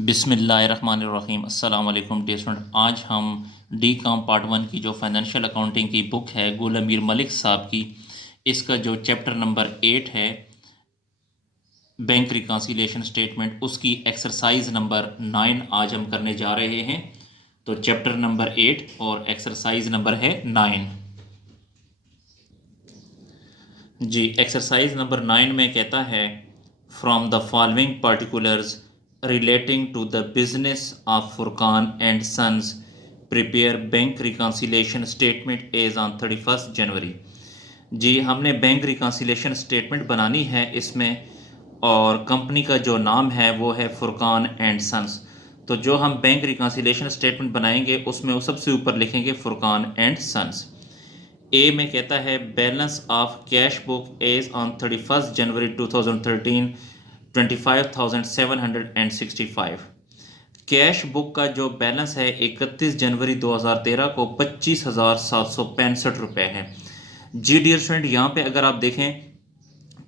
बिस्मिल्लाहिर्रहमानिर्रहीम अस्सलाम वालेकुम डियर स्टूडेंट। आज हम डी कॉम पार्ट 1 की जो फाइनेंशियल अकाउंटिंग की बुक है गुल अमीर मलिक साहब की, इसका जो चैप्टर नंबर 8 है बैंक रिकॉन्सिलिएशन स्टेटमेंट, उसकी एक्सरसाइज नंबर 9 आज हम करने जा रहे हैं। तो चैप्टर नंबर 8 और एक्सरसाइज नंबर है 9। जी, एक्सरसाइज नंबर 9 में कहता है from the following particulars relating to the business of Furqan and sons prepare bank reconciliation statement as on 31 January. जी, हमने बैंक रिकॉन्सिलिएशन स्टेटमेंट बनानी है इसमें, और कंपनी का जो नाम है वो है फुरकान एंड सन्स। तो जो हम बैंक रिकॉन्सिलिएशन स्टेटमेंट बनाएंगे उसमें वो सबसे ऊपर लिखेंगे फुरकान एंड सन्स। ए में कहता है balance of cash book as on 31 January 2013 25,765। Cash book का जो बैलेंस है 31 जनवरी 2013 को 25,765 रुपये है। जी डियर स्टूडेंट, यहाँ पे अगर आप देखें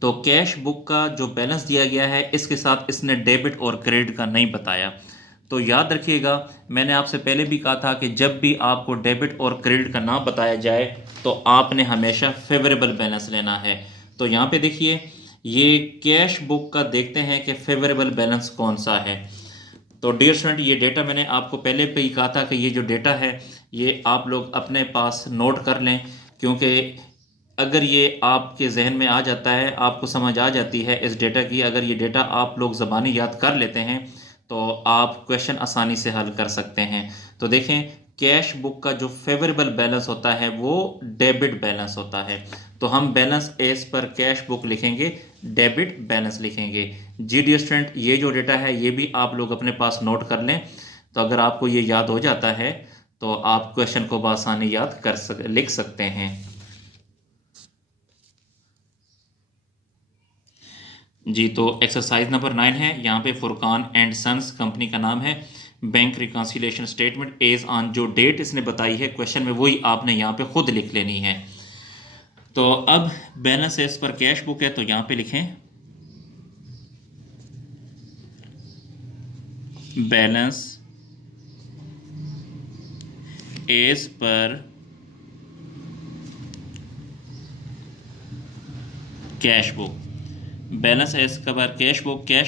तो कैश बुक का जो बैलेंस दिया गया है इसके साथ इसने डेबिट और क्रेडिट का नहीं बताया। तो याद रखिएगा, मैंने आपसे पहले भी कहा था कि जब भी आपको डेबिट और क्रेडिट का ना बताया जाए तो आपने हमेशा फेवरेबल बैलेंस लेना है। तो यहाँ पे देखिए, ये कैश बुक का देखते हैं कि फेवरेबल बैलेंस कौन सा है। तो डियर स्टूडेंट, ये डेटा मैंने आपको पहले पे ही कहा था कि ये जो डेटा है ये आप लोग अपने पास नोट कर लें, क्योंकि अगर ये आपके जहन में आ जाता है, आपको समझ आ जाती है इस डेटा की, अगर ये डेटा आप लोग ज़बानी याद कर लेते हैं तो आप क्वेश्चन आसानी से हल कर सकते हैं। तो देखें, कैश बुक का जो फेवरेबल बैलेंस होता है वो डेबिट बैलेंस होता है। तो हम balance as per cash book लिखेंगे, डेबिट बैलेंस लिखेंगे। जी डियर स्टूडेंट, ये जो डेटा है ये भी आप लोग अपने पास नोट कर लें। तो अगर आपको ये याद हो जाता है तो आप क्वेश्चन को बआसानी याद लिख सकते हैं। जी, तो एक्सरसाइज नंबर 9 है, यहाँ पे फुरकान एंड सन्स कंपनी का नाम है। Bank reconciliation statement as on, जो डेट इसने बताई है क्वेश्चन में वही आपने यहाँ पे खुद लिख लेनी है। तो अब balance as per cash book है तो यहाँ पे लिखें balance as per cash book. Balance as per cash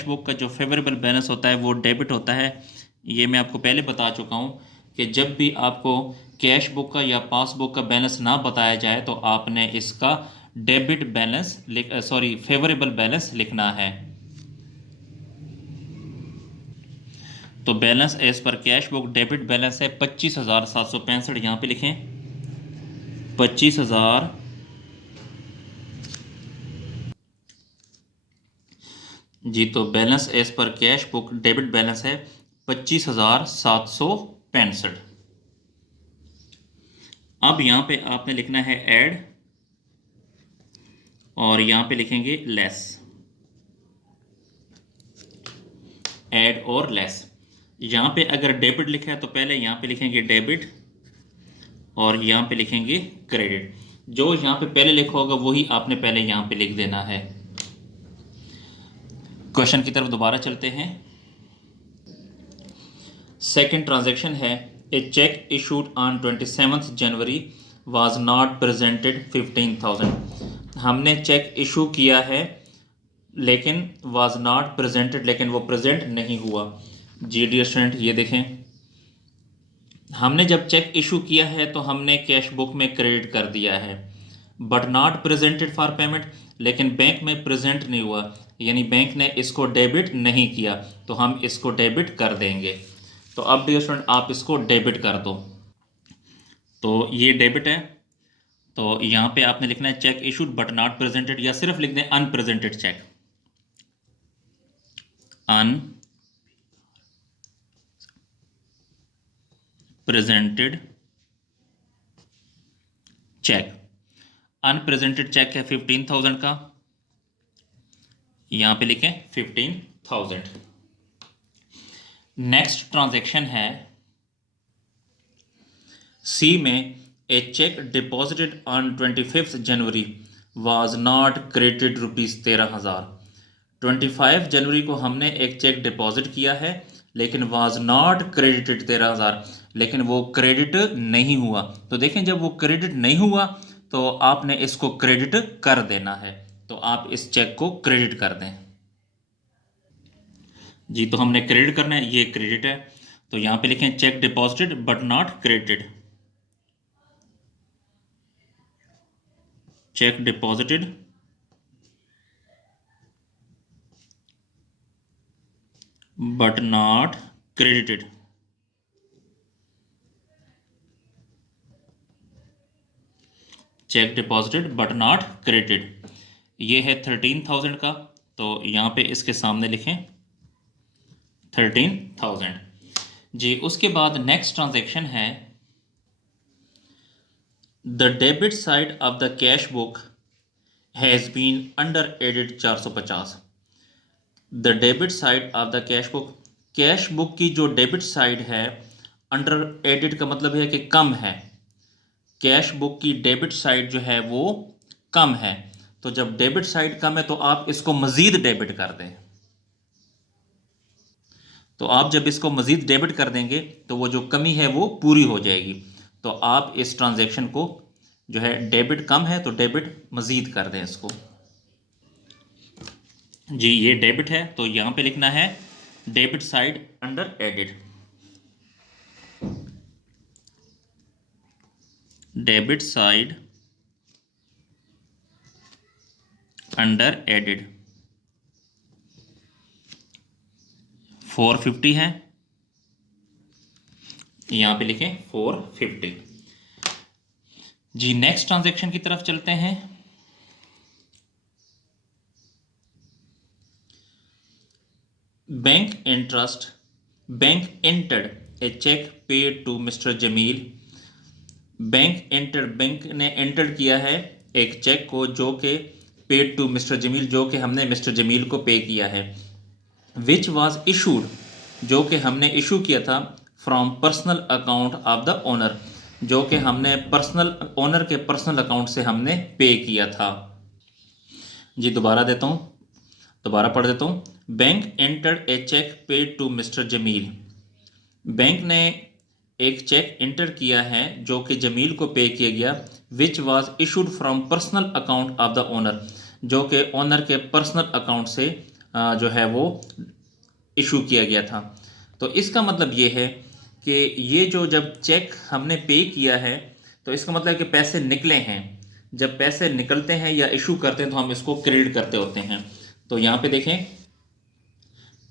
book का जो फेवरेबल बैलेंस होता है वो डेबिट होता है। ये मैं आपको पहले बता चुका हूँ कि जब भी आपको कैश बुक का या पासबुक का बैलेंस ना बताया जाए तो आपने इसका डेबिट बैलेंस फेवरेबल बैलेंस लिखना है। तो balance as per cash book debit balance है 25,765, यहाँ पे लिखें 25,000। जी, तो balance as per cash book debit balance है 25,765। अब यहाँ पे आपने लिखना है ऐड, और यहाँ पे लिखेंगे लेस, ऐड और लेस। यहाँ पे अगर डेबिट लिखा है तो पहले यहाँ पे लिखेंगे डेबिट और यहाँ पे लिखेंगे क्रेडिट। जो यहाँ पे पहले लिखा होगा वही आपने पहले यहाँ पे लिख देना है। क्वेश्चन की तरफ दोबारा चलते हैं। सेकंड ट्रांजैक्शन है a cheque issued on 27 January was not presented 15,000। हमने चेक इशू किया है लेकिन वाज नॉट प्रेजेंटेड, लेकिन वो प्रेजेंट नहीं हुआ। जी डियर स्टूडेंट, ये देखें, हमने जब चेक इशू किया है तो हमने कैश बुक में क्रेडिट कर दिया है, but not presented for payment, लेकिन बैंक में प्रेजेंट नहीं हुआ, यानी बैंक ने इसको डेबिट नहीं किया, तो हम इसको डेबिट कर देंगे। तो अब डियर स्टूडेंट आप इसको डेबिट कर दो। तो ये डेबिट है, तो यहाँ पे आपने लिखना है cheque issued but not presented, या सिर्फ लिख दें unpresented cheque, unpresented cheque. Unpresented cheque है 15,000 का, यहाँ पे लिखें 15,000। नेक्स्ट ट्रांजैक्शन है सी में a cheque deposited on 25 January was not credited ₹13,000। 25 जनवरी को हमने एक चेक डिपॉजिट किया है लेकिन वाज नॉट क्रेडिटेड 13,000, लेकिन वो क्रेडिट नहीं हुआ। तो देखें जब वो क्रेडिट नहीं हुआ तो आपने इसको क्रेडिट कर देना है, तो आप इस चेक को क्रेडिट कर दें। जी तो हमने क्रेडिट करना है, ये क्रेडिट है, तो यहाँ पे लिखें check deposited but not credited, check deposited but not credited. Check deposited but not credited, ये है 13,000 का, तो यहाँ पे इसके सामने लिखें 13,000। जी उसके बाद नेक्स्ट ट्रांजैक्शन है the debit side of the cash book has been under added 450। The debit side of the cash book की जो डेबिट साइड है, अंडर एडेड का मतलब है कि कम है, कैश बुक की डेबिट साइड जो है वो कम है। तो जब डेबिट साइड कम है तो आप इसको मज़ीद डेबिट कर दें, तो आप जब इसको मज़ीद डेबिट कर देंगे तो वो जो कमी है वो पूरी हो जाएगी। तो आप इस ट्रांजैक्शन को जो है, डेबिट कम है तो डेबिट मज़ीद कर दें इसको। जी ये डेबिट है, तो यहाँ पे लिखना है debit side under added, debit side under added 450 है, यहाँ पे लिखें 450। जी नेक्स्ट ट्रांजैक्शन की तरफ चलते हैं। Bank entered a check paid to mister Jameel. Bank ने एंटर किया है एक चेक को जो कि पेड टू मिस्टर जमील, जो कि हमने मिस्टर जमील को पे किया है। विच वाज इशूड, जो कि हमने इशू किया था from personal account of the owner, जो कि हमने पर्सनल ओनर के पर्सनल अकाउंट से हमने पे किया था। जी दोबारा पढ़ देता हूँ। Bank entered a cheque paid to mister Jameel, bank ने एक चेक इंटर किया है जो कि जमील को पे किया गया। Which was issued from personal account of the owner, जो कि ओनर के पर्सनल अकाउंट से जो है वो इशू किया गया था। तो इसका मतलब ये है कि ये जो जब चेक हमने पे किया है तो इसका मतलब है कि पैसे निकले हैं। जब पैसे निकलते हैं या इशू करते हैं तो हम इसको क्रेडिट करते होते हैं। तो यहाँ पे देखें,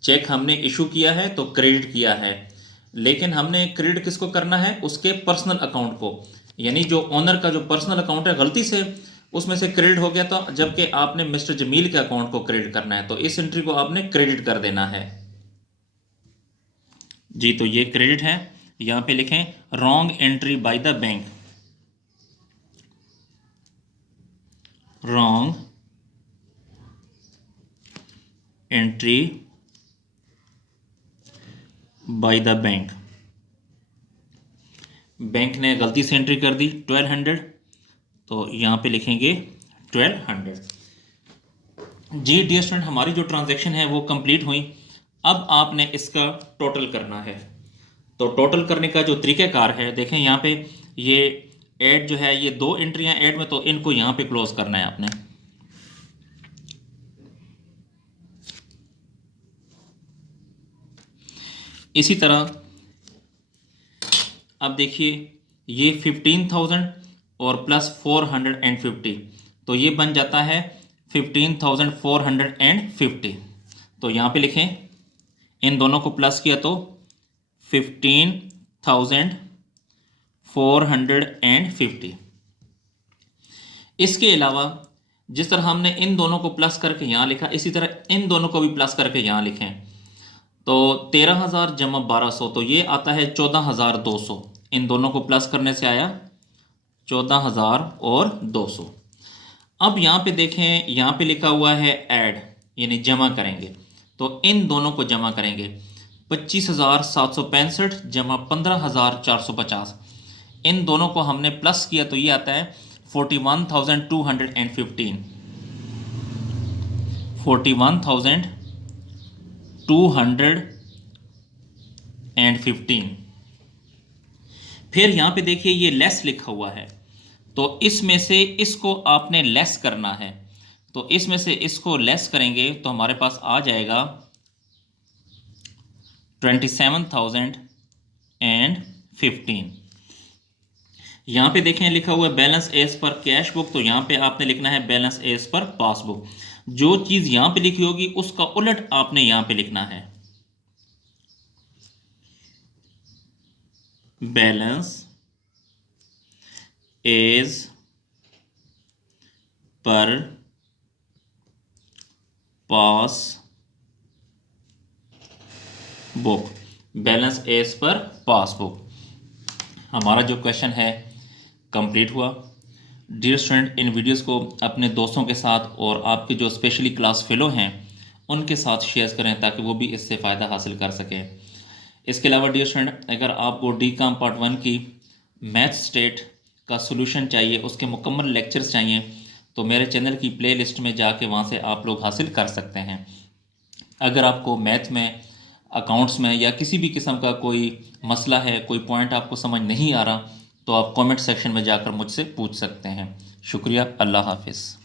चेक हमने इशू किया है तो क्रेडिट किया है, लेकिन हमने क्रेडिट किसको करना है, उसके पर्सनल अकाउंट को, यानी जो ओनर का जो पर्सनल अकाउंट है गलती से उसमें से क्रेडिट हो गया, तो जबकि आपने मिस्टर जमील के अकाउंट को क्रेडिट करना है, तो इस एंट्री को आपने क्रेडिट कर देना है। जी तो ये क्रेडिट है, यहाँ पे लिखें wrong entry by the bank, wrong entry by the bank, bank ने गलती से एंट्री कर दी 1200, तो यहाँ पे लिखेंगे 1200। जी डियर स्टूडेंट, हमारी जो ट्रांजैक्शन है वो कंप्लीट हुई। अब आपने इसका टोटल करना है। तो टोटल करने का जो तरीक़ाकार है, देखें यहाँ पे ये ऐड जो है, ये दो एंट्रियाँ ऐड में, तो इनको यहाँ पे क्लोज करना है आपने। इसी तरह अब देखिए ये 15,000 और प्लस 450, तो ये बन जाता है 15,450। तो यहाँ पे लिखें, इन दोनों को प्लस किया तो 15,450। इसके अलावा जिस तरह हमने इन दोनों को प्लस करके यहाँ लिखा, इसी तरह इन दोनों को भी प्लस करके यहाँ लिखें। तो 13,000 जमा 1200, तो ये आता है 14,200। इन दोनों को प्लस करने से आया 14,200। अब यहाँ पे देखें, यहाँ पे लिखा हुआ है ऐड, यानी जमा करेंगे, तो इन दोनों को जमा करेंगे। 25,765 जमा 15,450, इन दोनों को हमने प्लस किया तो ये आता है 41,215, 41,215। एंड 15। फिर यहाँ पे देखिए ये लेस लिखा हुआ है, तो इसमें से इसको आपने लेस करना है। तो इसमें से इसको लेस करेंगे तो हमारे पास आ जाएगा 27,015। यहाँ पे देखें लिखा हुआ है balance as per cash book, तो यहाँ पे आपने लिखना है बैलेंस एज पर पासबुक। जो चीज़ यहाँ पे लिखी होगी उसका उलट आपने यहाँ पे लिखना है। Balance as per passbook, balance as per passbook. हमारा जो क्वेश्चन है कंप्लीट हुआ। डियर स्टूडेंट, इन वीडियोस को अपने दोस्तों के साथ और आपके जो स्पेशली क्लास फेलो हैं उनके साथ शेयर करें ताकि वो भी इससे फ़ायदा हासिल कर सकें। इसके अलावा डियर स्टूडेंट, अगर आपको DCOM पार्ट 1 की मैथ स्टेट का सॉल्यूशन चाहिए, उसके मुकम्मल लेक्चर्स चाहिए, तो मेरे चैनल की प्लेलिस्ट में जाके वहाँ से आप लोग हासिल कर सकते हैं। अगर आपको मैथ में, अकाउंट्स में या किसी भी किस्म का कोई मसला है, कोई पॉइंट आपको समझ नहीं आ रहा, तो आप कमेंट सेक्शन में जाकर मुझसे पूछ सकते हैं। शुक्रिया। अल्लाह हाफिज़।